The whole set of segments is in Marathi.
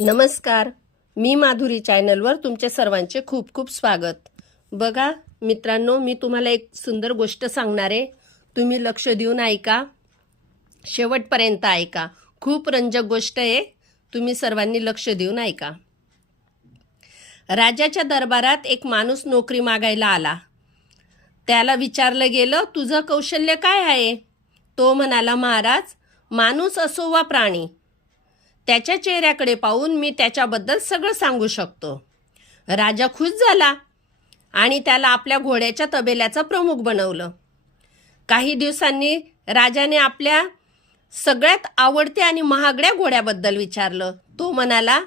नमस्कार, मी माधुरी चॅनलवर तुमचे सर्वांचे खूप खूप स्वागत। बघा मित्रांनो, मी तुम्हाला एक सुंदर गोष्ट सांगणार आहे। तुम्ही लक्ष देऊन ऐका, शेवटपर्यंत ऐका। खूप रंजक गोष्ट आहे, तुम्ही सर्वांनी लक्ष देऊन ऐका। राजाच्या दरबारात एक माणूस नोकरी मागायला आला। त्याला विचारलं गेलं, तुझं कौशल्य काय आहे? तो म्हणाला, महाराज, माणूस असो वा प्राणी, त्याच्या चेहऱ्याकडे पाहून मी त्याच्याबद्दल सगळं सांगू शकतो। राजा खुश झाला आणि त्याला आपल्या घोड्याच्या तबेल्याचा प्रमुख बनवलं। काही दिवसांनी राजाने आपल्या सगळ्यात आवडत्या आणि महागड्या घोड्याबद्दल विचारलं। तो म्हणाला,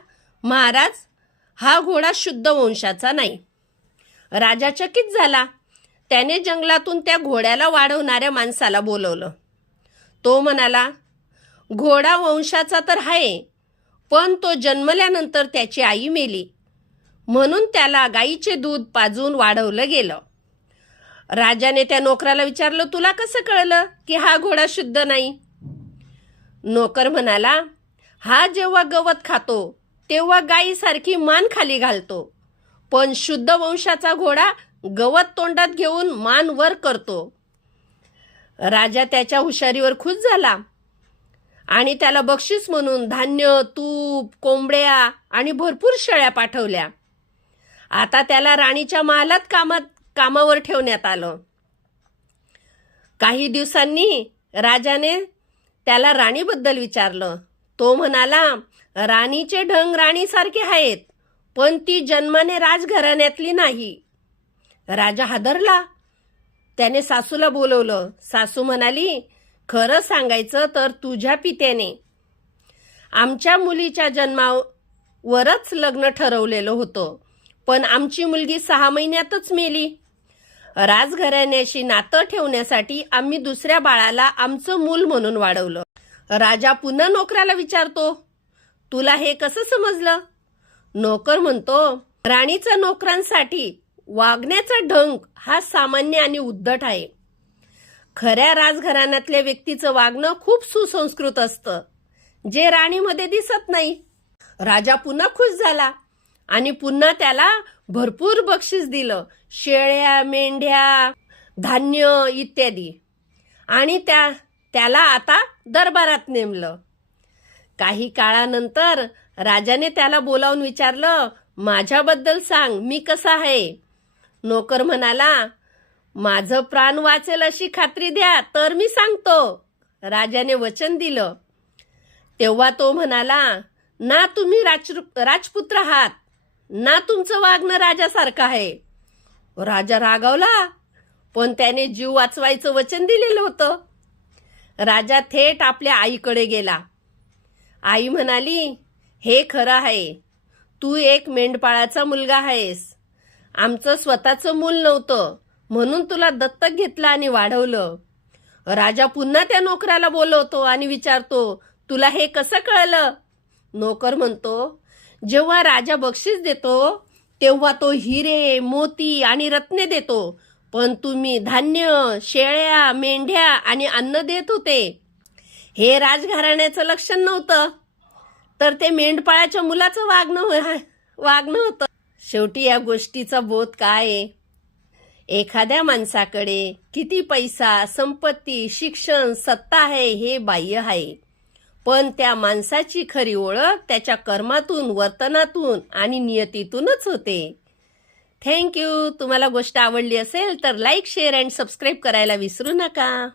महाराज, हा घोडा शुद्ध वंशाचा नाही। राजा चकित झाला। त्याने जंगलातून त्या घोड्याला वाढवणाऱ्या माणसाला बोलवलं। तो म्हणाला, घोडा वंशाचा तर आहे, पण तो जन्मल्यानंतर त्याची आई मेली, म्हणून त्याला गाईचे दूध पाजून वाढवलं गेलं। राजाने त्या नोकराला विचारलं, तुला कसं कळलं की हा घोडा शुद्ध नाही? नोकर म्हणाला, हा जेव्हा गवत खातो तेव्हा गाईसारखी मान खाली घालतो, पण शुद्ध वंशाचा घोडा गवत तोंडात घेऊन मान वर करतो। राजा त्याच्या हुशारीवर खुश झाला आणि त्याला बक्षीस म्हणून धान्य, तूप, कोंबड्या आणि भरपूर शेळ्या पाठवल्या। आता त्याला राणीच्या महालात कामावर ठेवण्यात आलं। काही दिवसांनी राजाने त्याला राणीबद्दल विचारलं। तो म्हणाला, राणीचे ढंग राणीसारखे आहेत, पण ती जन्माने राजघराण्यातली नाही। राजा हादरला। त्याने सासूला बोलवलं। सासू म्हणाली, खरं सांगायचं तर तुझ्या पित्याने आमच्या मुलीच्या जन्मावरच लग्न ठरवलेलं होतं, पण आमची मुलगी 6 महिन्यातच मेली। राजघराण्याशी नातं ठेवण्यासाठी आम्ही दुसऱ्या बाळाला आमचं मूल म्हणून वाढवलं। राजा पुन्हा नोकराला विचारतो, तुला हे कसं समजलं? नोकर म्हणतो, राणीचा नोकरांसाठी वागण्याचा ढंग हा सामान्य आणि उद्धट आहे। खऱ्या राजघराण्यातल्या व्यक्तीचं वागणं खूप सुसंस्कृत असतं, जे राणीमध्ये दिसत नाही। राजा पुन्हा खुश झाला आणि पुन्हा त्याला भरपूर बक्षीस दिलं, शेळ्या, मेंढ्या, धान्य इत्यादी, आणि त्याला आता दरबारात नेमलं। काही काळानंतर राजाने त्याला बोलावून विचारलं, माझ्याबद्दल सांग, मी कसा आहे? नोकर म्हणाला, माझं प्राण वाचेल अशी खात्री द्या तर मी सांगतो। राजाने वचन दिलं। तेव्हा तो म्हणाला, ना तुम्ही राजपुत्र आहात, ना तुमचं वागणं राजासारखं आहे। राजा रागावला, पण त्याने जीव वाचवायचं वचन दिलेलं होतं। राजा थेट आपल्या आईकडे गेला। आई म्हणाली, हे खरं आहे, तू एक मेंढपाळाचा मुलगा आहेस। आमचं स्वतःचं मूल नव्हतं, म्हणून तुला दत्तक घेतलं आणि वाढवलं। राजा पुन्हा त्या नोकराला बोलवतो आणि विचारतो, तुला हे कसं कळलं? नोकर म्हणतो, जेव्हा राजा बक्षीस देतो तेव्हा तो हिरे, मोती आणि रत्ने देतो, पण तुम्ही धान्य, शेळ्या, मेंढ्या आणि अन्न देत होते। हे राजघराण्याचं लक्षण नव्हतं, तर ते मेंढपाळाच्या मुलाचं वागणं होतं। शेवटी या गोष्टीचा बोध काय आहे? एखाद्या माणसाकडे किती पैसा, संपत्ती, शिक्षण, सत्ता आहे हे बाह्य आहे, पण त्या माणसाची खरी ओळख त्याच्या कर्मातून, वर्तनातून आणि नियतीतूनच होते। थँक्यू। तुम्हाला गोष्ट आवडली असेल तर लाईक, शेअर अँड सबस्क्राईब करायला विसरू नका।